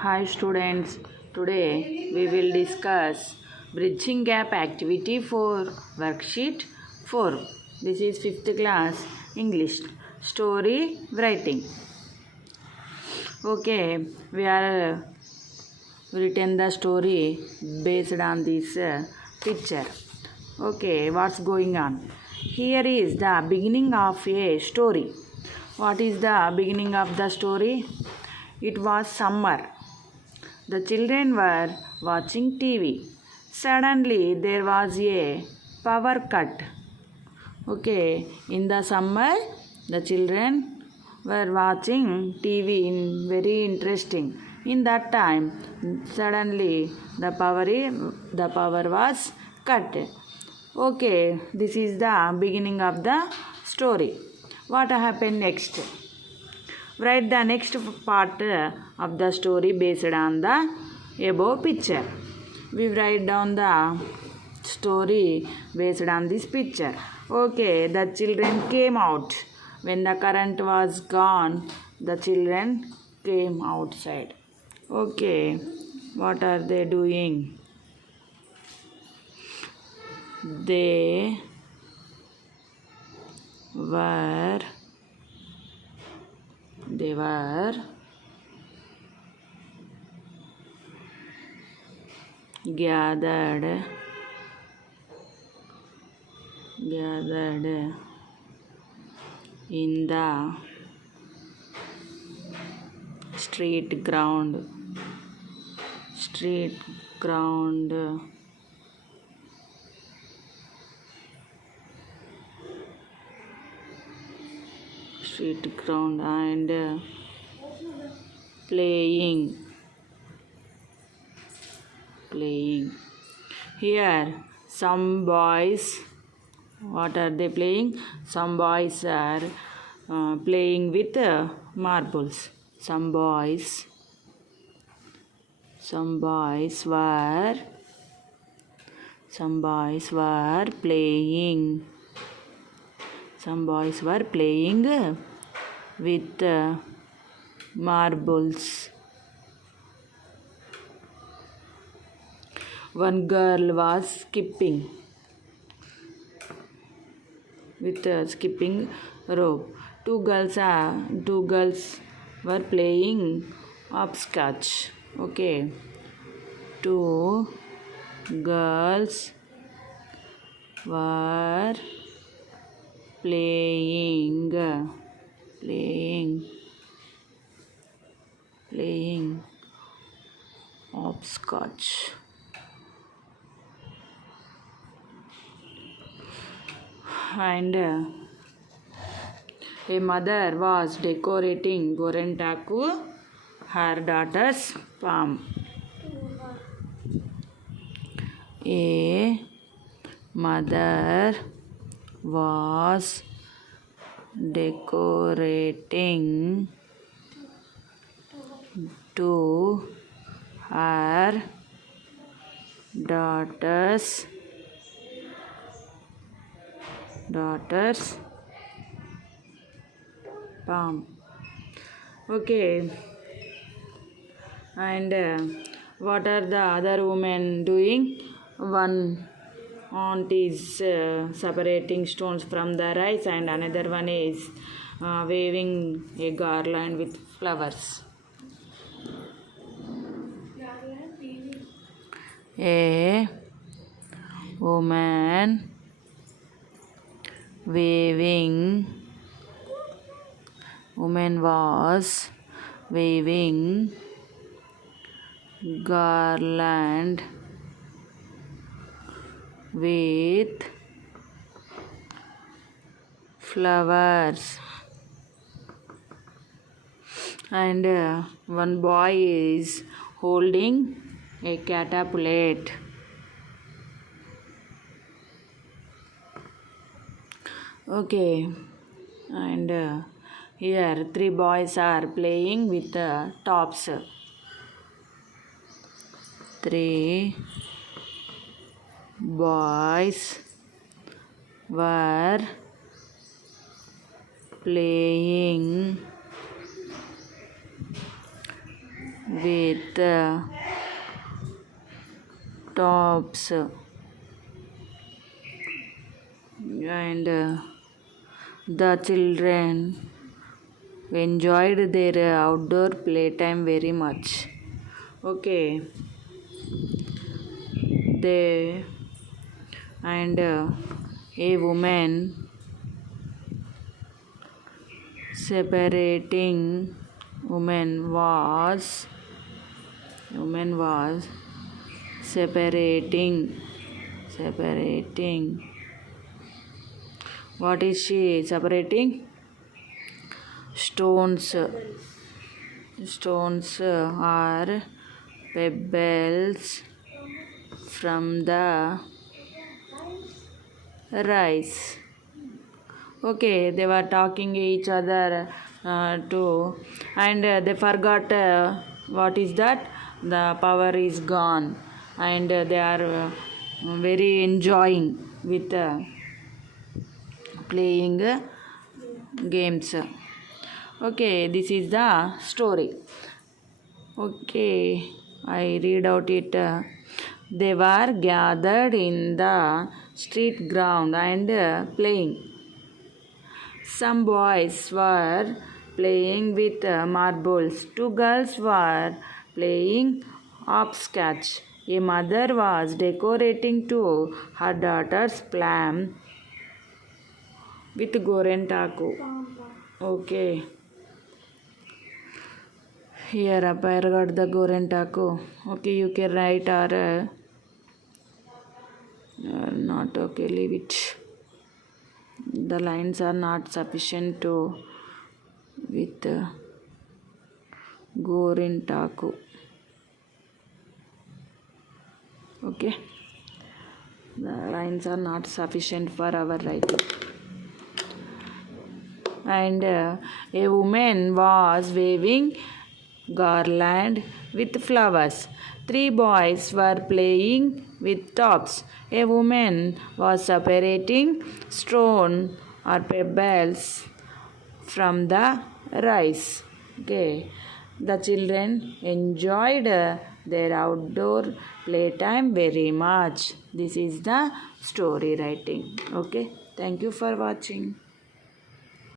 Hi students, today we will discuss Bridging Gap Activity for Worksheet 4. This is 5th class English Story Writing. Okay, we are written the story based on this picture. Okay, what's going on? Here is the beginning of a story. What is the beginning of the story? It was summer. The children were watching TV. Suddenly there was a power cut. Okay, in the summer, the children were watching TV in very interesting. In that time, suddenly the power was cut. Okay, this is the beginning of the story. What happened next? Write the next part of the story based on the above picture. We write down the story based on this picture. Okay, the children came out. When the current was gone, the children came outside. Okay, what are they doing? They were gathered in the street ground and playing. Here some boys, what are they playing? Some boys are playing with marbles. Some boys were playing with marbles. One girl was skipping with a skipping rope. Two girls were playing hopscotch. Okay. Two girls were playing hopscotch. And a mother was decorating Gorantaku, her daughter's palm. A mother was decorating to her daughter's palm. Okay. And what are the other women doing? One aunt is separating stones from the rice, and another one is waving a garland with flowers. A woman was waving garland with flowers, and one boy is holding a catapult. Okay, and here 3 boys are playing with tops. 3 boys were playing with tops, and the children enjoyed their outdoor playtime very much. Okay, they and a woman was separating. What is she separating? Stones are pebbles from the rice. Okay, they were talking each other too, and they forgot what is that? The power is gone, and they are very enjoying with playing games. Okay, this is the story. Okay, I read out it. They were gathered in the street ground and playing. Some boys were playing with marbles. 2 girls were playing hopscotch. A mother was decorating to her daughter's pram with gorentaku. Okay. Here up I got the gorentaku. Okay, you can write or not. Okay, leave it. The lines are not sufficient to with gorentaku. Okay, the lines are not sufficient for our writing. And a woman was waving garland with flowers. 3 boys were playing with tops. A woman was separating stone or pebbles from the rice. Okay, the children enjoyed their outdoor playtime very much. This is the story writing. Okay, thank you for watching.